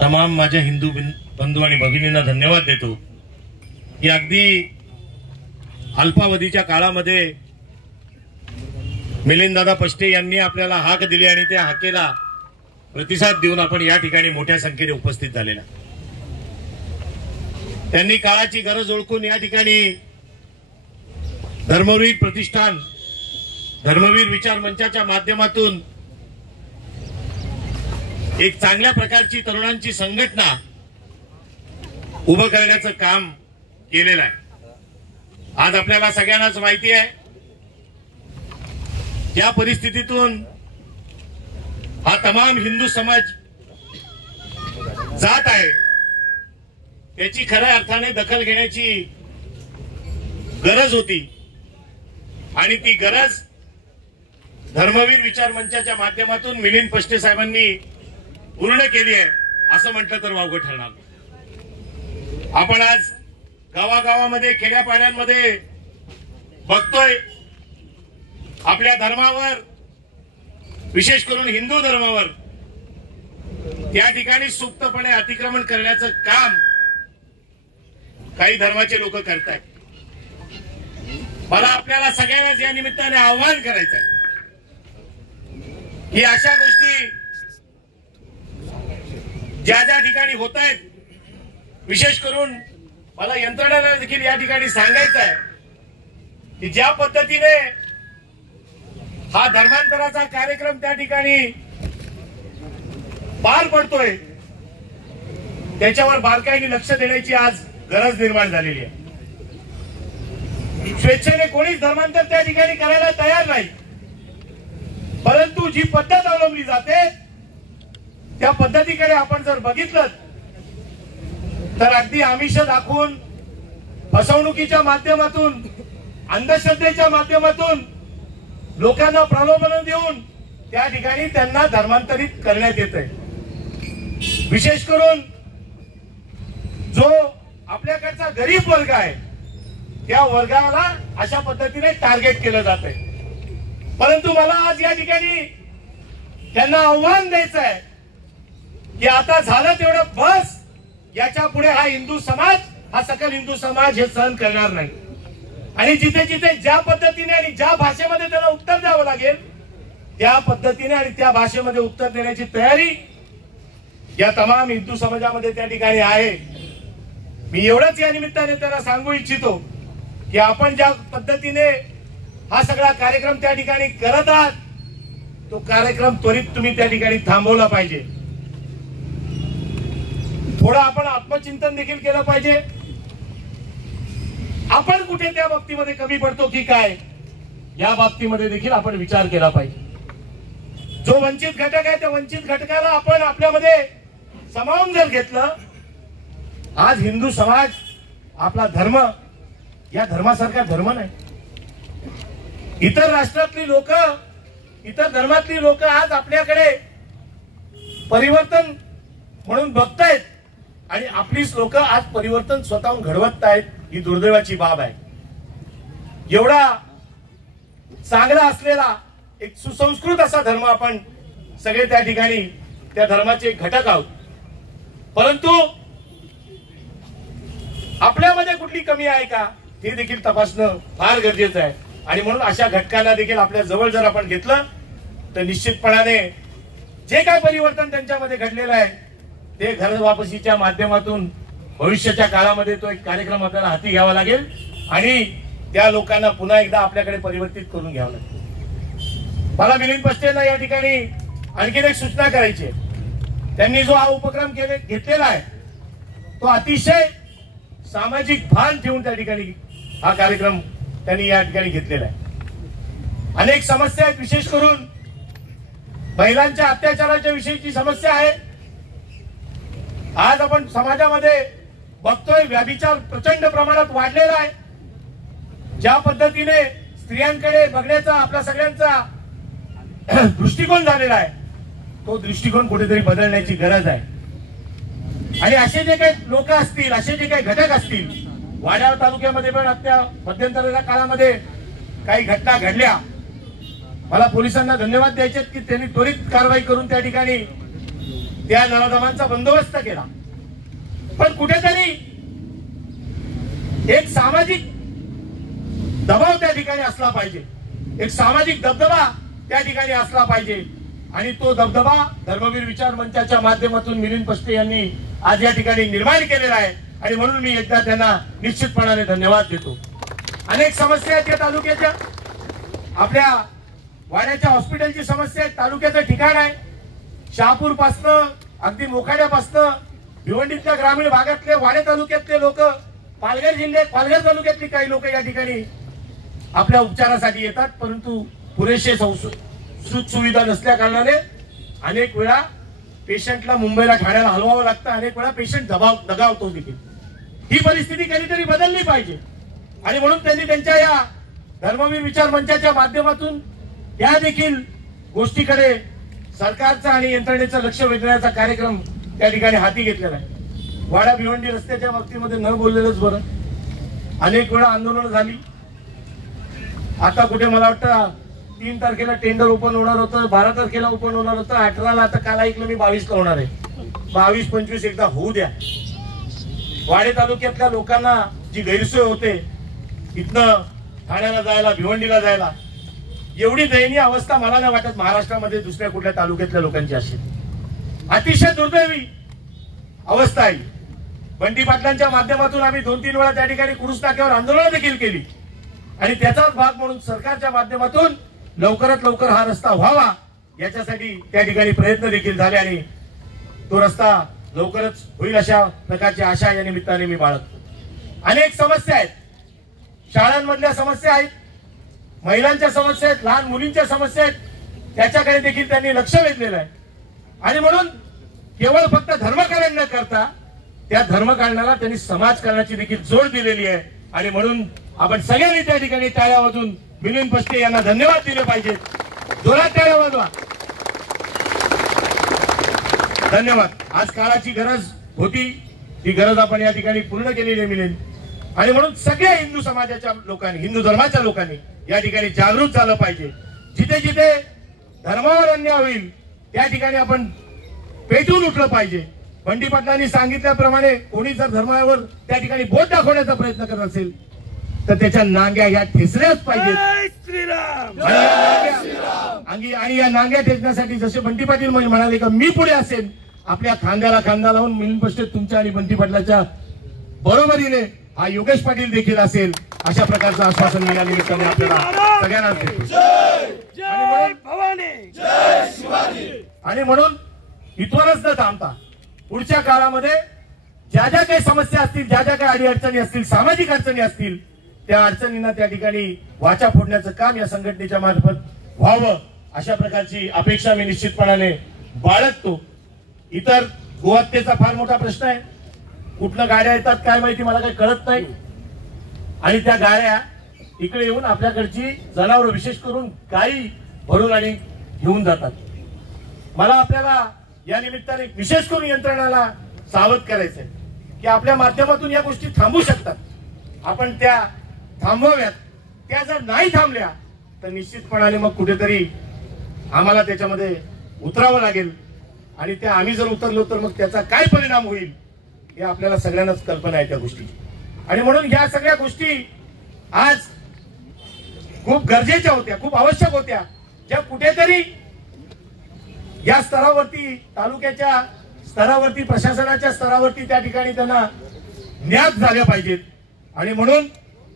तमाम माझ्या हिंदू बंधू आणि भगिनींना धन्यवाद देतो की अगदी अल्पावधीच्या काळामध्ये मिलिंददादा पष्टे यांनी आपल्याला हाक दिली आणि त्या हाकेला प्रतिसाद देऊन आपण या ठिकाणी मोठ्या संख्येने उपस्थित झालेला। त्यांनी काळाची गरज ओळखून या ठिकाणी धर्मवीर प्रतिष्ठान धर्मवीर विचार मंचाच्या माध्यमातून एक चांगल्या प्रकारची तरुणांची संघटना उभं करण्याचं काम केलेलं आहे। आज आपल्याला सगळ्यांनाच माहिती आहे या परिस्थितीतून हा तमाम हिंदू समाज जात आहे, त्याची खऱ्या अर्थाने दखल घेण्याची गरज होती आणि ती गरज धर्मवीर विचार मंचाच्या माध्यमातून मिलिंद पष्टे साहेबांनी पूर्ण केली आहे असं म्हटलं तर वावगं ठरणार। आपण आज गावागावामध्ये खेड्यापाड्यांमध्ये बघतोय आपल्या धर्मावर विशेष करून हिंदू धर्मावर त्या ठिकाणी सुप्तपणे अतिक्रमण करण्याचं काम काही धर्माचे लोक करतायत। मला आपल्याला सगळ्यांनाच या निमित्ताने आव्हान करायचं आहे की अशा गोष्टी ज्या ज्या ठिकाणी होत आहेत, विशेष करून मला यंत्रणांना देखील या ठिकाणी सांगायचं आहे की ज्या पद्धतीने हा धर्मांतराचा कार्यक्रम त्या ठिकाणी पार पडतोय त्याच्यावर बारकाईने लक्ष देण्याची आज गरज निर्माण झालेली आहे। स्वेच्छेने कोणीच धर्मांतर त्या ठिकाणी करायला तयार नाही, परंतु जी पद्धत अवलंबली जाते त्या पद्धतीकडे आपण जर बघितलं तर अगदी आमिष दाखवून फसवणुकीच्या माध्यमातून अंधश्रद्धेच्या माध्यमातून लोकांना प्रलोभन देऊन त्या ठिकाणी त्यांना धर्मांतरित करण्यात येते। विशेष करून जो आपल्याकडचा गरीब वर्ग आहे त्या वर्गाला अशा पद्धतीने टार्गेट केलं जाते। परंतु मला आज या ठिकाणी त्यांना आव्हान द्यायचं आहे की आता झालं तेवढं बस, याच्या पुढे हा हिंदू समाज, हा सकल हिंदू समाज हे सहन करणार नाही आणि जिथे जिथे ज्या पद्धतीने आणि ज्या भाषेमध्ये त्याला उत्तर द्यावं लागेल त्या पद्धतीने आणि त्या भाषेमध्ये उत्तर देण्याची तयारी या तमाम हिंदू समाजामध्ये त्या ठिकाणी आहे। मी एवढंच या निमित्ताने त्याला सांगू इच्छितो की आपण ज्या पद्धतीने हा सगळा कार्यक्रम त्या ठिकाणी करत आहात तो कार्यक्रम त्वरित तुम्ही त्या ठिकाणी थांबवला पाहिजे। थोडं आपण आत्मचिंतन देखील केलं पाहिजे, आपण कुठे त्या बाबतीमध्ये कमी पडतो की काय या बाबतीमध्ये देखील आपण विचार केला पाहिजे। जो वंचित घटक आहे त्या वंचित घटकाला आपण आपल्यामध्ये सामावून जर घेतलं, आज हिंदू समाज आपला धर्म या धर्मासारखा धर्म नाही। इतर राष्ट्रातली लोक, इतर धर्मातली लोक आज आपल्याकडे परिवर्तन म्हणून बघतायत आणि आपलीच लोक आज परिवर्तन स्वतःहून घडवत आहेत, ही दुर्दैवाची बाब आहे। एवढा चांगला असलेला एक सुसंस्कृत असा धर्म आपण सगळे त्या ठिकाणी त्या धर्माचे घटक आहोत, परंतु आपल्यामध्ये कुठली कमी आहे का हे देखील तपासणं फार गरजेचं आहे। आणि म्हणून अशा घटकांना देखील आपल्या जवळ जर आपण घेतलं तर निश्चितपणाने जे काय परिवर्तन त्यांच्यामध्ये घडलेलं आहे ते घर वापसीच्या माध्यमातून भविष्याच्या काळामध्ये तो एक कार्यक्रम आपल्याला हाती घ्यावा लागेल आणि त्या लोकांना पुन्हा एकदा आपल्याकडे परिवर्तित करून घ्यावं लागेल। मला मिलिंद पष्टेंना या ठिकाणी आणखीन एक सूचना करायची आहे। त्यांनी जो हा उपक्रम घेतलेला आहे तो अतिशय सामाजिक भान ठेवून त्या ठिकाणी हा कार्यक्रम त्यांनी या ठिकाणी घेतलेला आहे। अनेक समस्या आहेत, विशेष करून महिलांच्या अत्याचाराच्या विषयीची समस्या आहे। आज आपण समाजामध्ये बघतोय व्यभिचार प्रचंड प्रमाणात वाढलेला आहे। ज्या पद्धतीने स्त्रियांकडे बघण्याचा आपल्या सगळ्यांचा दृष्टिकोन झालेला आहे तो दृष्टिकोन कुठेतरी बदलण्याची गरज आहे। आणि असे जे काही लोक असतील, असे जे काही घटक असतील, वाड्याळ तालुक्यामध्ये पण आता मध्यंतरीच्या काळामध्ये काही घटना घडल्या। मला पोलिसांना धन्यवाद द्यायचे की त्यांनी त्वरित कारवाई करून त्या ठिकाणी त्या नराधमांचा बंदोबस्त केला, पण कुठेतरी एक सामाजिक दबाव त्या ठिकाणी असला पाहिजे, एक सामाजिक दबदबा त्या ठिकाणी असला पाहिजे. आणि तो दबदबा धर्मवीर विचार मंचाच्या माध्यमातून मिलिंद पष्टे यांनी आज या ठिकाणी निर्माण केलेला आहे. आणि म्हणून मी एकदा त्यांना निश्चितपणाने धन्यवाद देतो. अनेक समस्या आहेत या तालुक्याच्या, आपल्या वाड्याच्या हॉस्पिटलची समस्या आहे, तालुक्याचं ठिकाण आहे. शहापूर पासनं अगदी मोखाड्यापासनं भिवंडीतल्या ग्रामीण भागातले वाडे तालुक्यातले लोक, पालघर जिल्ह्यात पालघर तालुक्यातली काही लोक या ठिकाणी आपल्या उपचारासाठी येतात, परंतु पुरेसे सुखसुविधा नसल्या कारणाने अनेक वेळा पेशंटला मुंबईला ठाण्याला हलवावं लागतं, अनेक वेळा पेशंट दगावतो देखील. ही परिस्थिती कधीतरी बदलली पाहिजे. आणि म्हणून त्यांनी त्यांच्या या धर्मवीर विचार मंचाच्या माध्यमातून या देखील गोष्टीकडे सरकारचा आणि यंत्रणेचं लक्ष वेधण्याचा कार्यक्रम त्या ठिकाणी हाती घेतलेला आहे. वाडा भिवंडी रस्त्याच्या बाबतीमध्ये न बोललेलंच बरं. अनेक वेळा आंदोलन झाली. आता कुठे मला वाटतं 3 तारखेला टेंडर ओपन होणार होतं, 12 तारखेला ओपन होणार होतं, 18ला आता काल ऐकलं मी 22ला होणार आहे. 22-25 एकदा होऊ द्या. वाडे तालुक्यातल्या लोकांना जी गैरसोय होते इथनं ठाण्याला जायला, भिवंडीला जायला, एवढी दयनीय अवस्था मला नाही वाटत महाराष्ट्रामध्ये दुसऱ्या कुठल्या तालुक्यातल्या लोकांची असेल. अतिशय दुर्दैवी अवस्था आहे. बंटी पाटलांच्या माध्यमातून आम्ही 2-3 वेळा त्या ठिकाणी कुरुस नाक्यावर आंदोलन देखील केली आणि त्याचाच भाग म्हणून सरकारच्या माध्यमातून लवकरात लवकर हा रस्ता व्हावा याच्यासाठी त्या ठिकाणी प्रयत्न देखील झाले आणि तो रस्ता लवकरच होईल अशा प्रकारची आशा या निमित्ताने मी बाळगतो. अनेक समस्या आहेत, शाळांमधल्या समस्या आहेत, महिलांच्या समस्या आहेत, लहान मुलींच्या समस्या आहेत, त्याच्याकडे देखील त्यांनी लक्ष वेधलेलं आहे. आणि म्हणून केवळ फक्त धर्मकारण न करता त्या धर्मकारणाला त्यांनी समाजकारणाची देखील जोड दिलेली आहे. आणि म्हणून आपण सगळ्यांनी त्या ठिकाणी टाळ्या वाजून मिलिंद पष्टे यांना धन्यवाद दिले पाहिजेत. जोरात टाळ्या वाजवा. धन्यवाद. आज काळाची गरज होती, ती गरज आपण या ठिकाणी पूर्ण केलेली आहे मिलिंद. आणि म्हणून सगळ्या हिंदू समाजाच्या लोकांनी, हिंदू धर्माच्या लोकांनी या ठिकाणी जागृत झालं पाहिजे. जिथे जिथे धर्मावर अन्याय होईल त्या ठिकाणी आपण पेटून उठलं पाहिजे. बंटी पाटलांनी सांगितल्याप्रमाणे कोणी जर धर्मावर त्या ठिकाणी बोट दाखवण्याचा प्रयत्न करत असेल तर त्याच्या नांग्या ह्या ठेचल्याच पाहिजेत. आणि या नांग्या ठेचण्यासाठी जसे बंटी पाटील म्हणाले का मी पुढे असेल, आपल्या खांद्याला खांदा लावून मिलिंद पष्टे तुमच्या आणि बंटी पाटलाच्या बरोबरीने हा योगेश पाटील देखील असेल, अशा प्रकारचं आश्वासन मी या निमित्ताने आपल्याला सगळ्यांना देतो. आणि म्हणून इथवरच न थांबता पुढच्या काळामध्ये ज्या ज्या काही समस्या असतील, ज्या ज्या काही अडीअडचणी असतील, सामाजिक अडचणी असतील, त्या अडचणींना त्या ठिकाणी वाचा फोडण्याचं काम या संघटनेच्या मार्फत व्हावं अशा प्रकारची अपेक्षा मी निश्चितपणाने बाळगतो. इतर गोहत्येचा फार मोठा प्रश्न आहे. कुठल्या गाड्या येतात काय माहिती, मला काही कळत नाही. आणि त्या गाड्या इकडे येऊन आपल्याकडची जनावरं विशेष करून गायी भरून आणि घेऊन जातात. मला आपल्याला या निमित्ताने विशेष करून यंत्रणाला सावध करायचंय की आपल्या माध्यमातून या गोष्टी थांबू शकतात, आपण त्या थांबवाव्यात. त्या जर नाही थांबल्या तर निश्चितपणाने मग कुठेतरी आम्हाला त्याच्यामध्ये उतरावं लागेल आणि त्या आम्ही जर उतरलो तर मग त्याचा काय परिणाम होईल हे आपल्याला सगळ्यांनाच कल्पना आहे त्या गोष्टीची. आणि म्हणून या सगळ्या गोष्टी आज खूप गरजेच्या होत्या, खूप आवश्यक होत्या, ज्या कुठेतरी या स्तरावरती, तालुक्याच्या स्तरावरती, प्रशासनाच्या स्तरावरती त्या ठिकाणी त्यांना ज्ञात झाल्या पाहिजेत. आणि म्हणून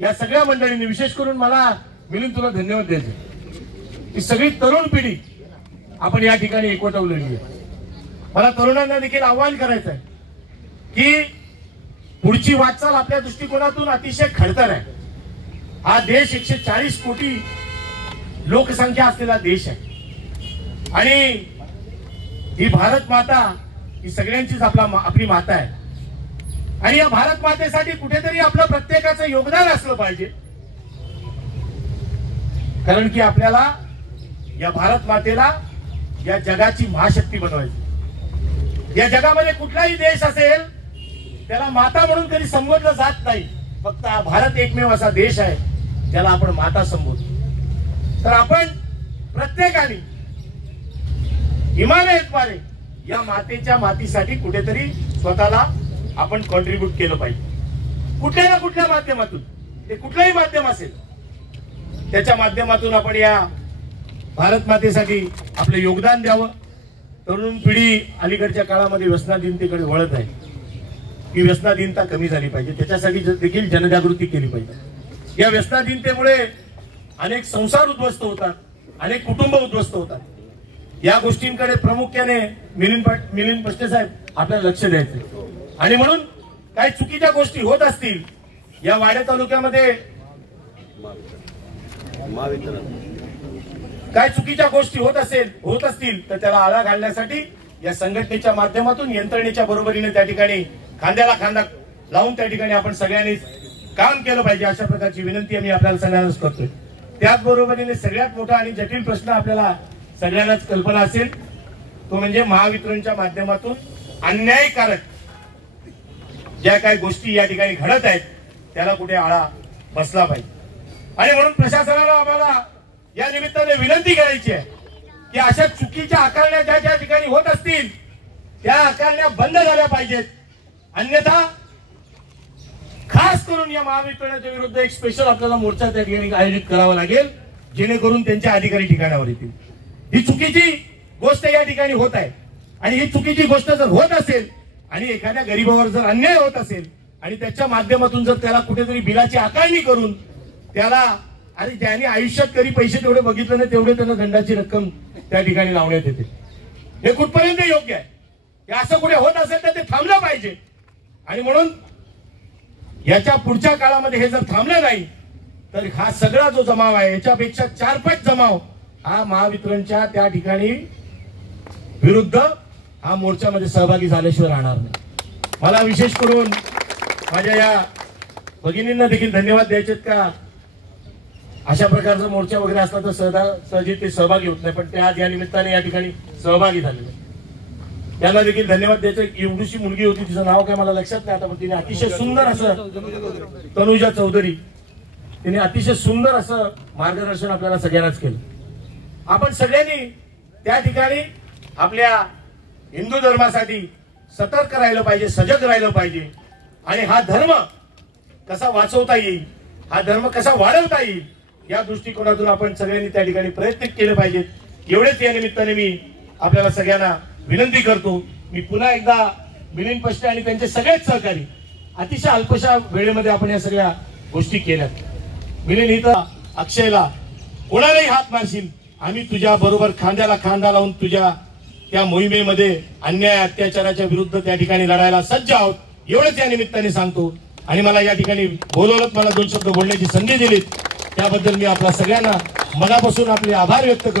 या सगळ्या मंडळींनी, विशेष करून मला मिलिंद तुला धन्यवाद द्यायचे, ही सगळी तरुण पिढी आपण या ठिकाणी एकवटवलेली आहे. मला तरुणांना देखील आवाहन करायचं आहे की पुढची वाटचाल आपल्या दृष्टिकोनातून अतिशय खडतर आहे. हा देश 140 कोटी लोकसंख्या असलेला देश आहे आणि ही भारत माता ही सगळ्यांचीच आपली माता आहे. आणि या भारत मातेसाठी कुठेतरी आपलं प्रत्येकाचं योगदान असलं पाहिजे, कारण की आपल्याला या भारत मातेला या जगाची महाशक्ती बनवायची. या जगामध्ये कुठलाही देश असेल त्याला माता म्हणून कधी संबोधलं जात नाही. फक्त हा भारत एकमेव असा देश आहे ज्याला आपण माता संबोधतो. तर आपण प्रत्येकाने हिमालयाद्वारे या मातेच्या मातीसाठी कुठेतरी स्वतःला आपण कॉन्ट्रीब्यूट केलं पाहिजे, कुठल्या ना कुठल्या माध्यमातून, ते कुठलंही माध्यम असेल त्याच्या माध्यमातून आपण या भारत मातेसाठी आपलं योगदान द्यावं. तरुण पिढी अलीकडच्या काळामध्ये व्यसनाधीनतेकडे वळत आहे. ही व्यसनाधीनता कमी झाली पाहिजे, त्याच्यासाठी देखील जनजागृती केली पाहिजे. या व्यसनाधीनतेमुळे अनेक संसार उद्ध्वस्त होतात, अनेक कुटुंब उद्ध्वस्त होतात. या गोष्टींकडे प्रामुख्याने मिलिंद पष्टे साहेब आपल्याला लक्ष द्यायचं. आणि म्हणून काही चुकीच्या गोष्टी होत असतील या वाड्या तालुक्यामध्ये, काय चुकीच्या गोष्टी होत असतील तर त्याला आळा घालण्यासाठी या संघटनेच्या माध्यमातून यंत्रणेच्या बरोबरीने त्या ठिकाणी खांद्याला खांदा लावून त्या ठिकाणी आपण सगळ्यांनी काम केलं पाहिजे, अशा प्रकारची विनंती आम्ही आपल्याला सगळ्यांनाच करतोय. त्याचबरोबरीने सगळ्यात मोठा आणि जटिल प्रश्न आपल्याला सगळ्यांनाच कल्पना असेल तो म्हणजे महावितरणच्या माध्यमातून अन्यायकारक ज्या काही गोष्टी या ठिकाणी घडत आहेत त्याला कुठे आळा बसला पाहिजे. आणि म्हणून प्रशासनाला आम्हाला या निमित्ताने विनंती करायची आहे की अशा चुकीच्या आकारण्या ज्या ज्या ठिकाणी होत असतील त्या आकारण्या बंद झाल्या पाहिजेत. अन्यथा खास करून या महावितरणाच्या विरुद्ध एक स्पेशल आपल्याला मोर्चा त्या ठिकाणी आयोजित करावा लागेल, जेणेकरून त्यांचे अधिकारी ठिकाणावर येतील. ही चुकीची गोष्ट या ठिकाणी होत आहे आणि ही चुकीची गोष्ट जर होत असेल आणि एखाद्या गरीबावर जर अन्याय होत असेल आणि त्याच्या माध्यमातून जर त्याला कुठेतरी बिलाची आकारणी करून त्याला आणि ज्यांनी आयुष्यात कधी पैसे तेवढे बघितले नाही तेवढे त्यांना दंडाची रक्कम त्या ठिकाणी लावण्यात येते, हे कुठपर्यंत योग्य आहे? हे असं कुठे होत असेल तर ते थांबलं पाहिजे. आणि म्हणून याच्या पुढच्या काळामध्ये हे जर थांबलं नाही तर हा सगळा जो जमाव आहे याच्यापेक्षा 4 पट जमाव हा महावितरणच्या त्या ठिकाणी विरुद्ध हा मोर्चामध्ये सहभागी झाल्याशिवाय राहणार नाही. मला विशेष करून माझ्या या भगिनींना देखील धन्यवाद द्यायचे का अशा प्रकारचा मोर्चा वगैरे असला तर सहजी ते सहभागी होत नाही, पण ते आज या निमित्ताने या ठिकाणी सहभागी झालेले. त्यांना देखील धन्यवाद द्यायचं. एवढीशी मुलगी होती, तिचं नाव काय मला लक्षात नाही आता, पण तिने अतिशय सुंदर असं, तनुजा चौधरी, तिने अतिशय सुंदर असं मार्गदर्शन आपल्याला सगळ्यांनाच केलं. आपण सगळ्यांनी त्या ठिकाणी आपल्या हिंदू धर्मासाठी सतर्क राहिलं पाहिजे, सजग राहिलं पाहिजे. आणि हा धर्म कसा वाचवता येईल, हा धर्म कसा वाढवता येईल या दृष्टिकोनातून आपण सगळ्यांनी त्या ठिकाणी प्रयत्न केले पाहिजेत. एवढेच या निमित्ताने मी आपल्याला सगळ्यांना विनंती करतो. मी पुन्हा एकदा मिलिंद पष्टे आणि त्यांचे सगळेच सहकारी, अतिशय अल्पशा वेळेमध्ये आपण या सगळ्या गोष्टी केल्यात. मिलिंद इथं अक्षयला कोणालाही हात मारशील, आम्ही तुझ्या बरोबर खांद्याला खांदा लावून तुझ्या त्या मोहिमेमध्ये अन्याय अत्याचाराच्या विरुद्ध त्या ठिकाणी लढायला सज्ज आहोत, एवढेच या निमित्ताने सांगतो. आणि मला या ठिकाणी बोलवलं, मला 2 शब्द बोलण्याची संधी दिलीत त्याबद्दल मी आपल्या सगळ्यांना मनापासून आपले आभार व्यक्त करतो.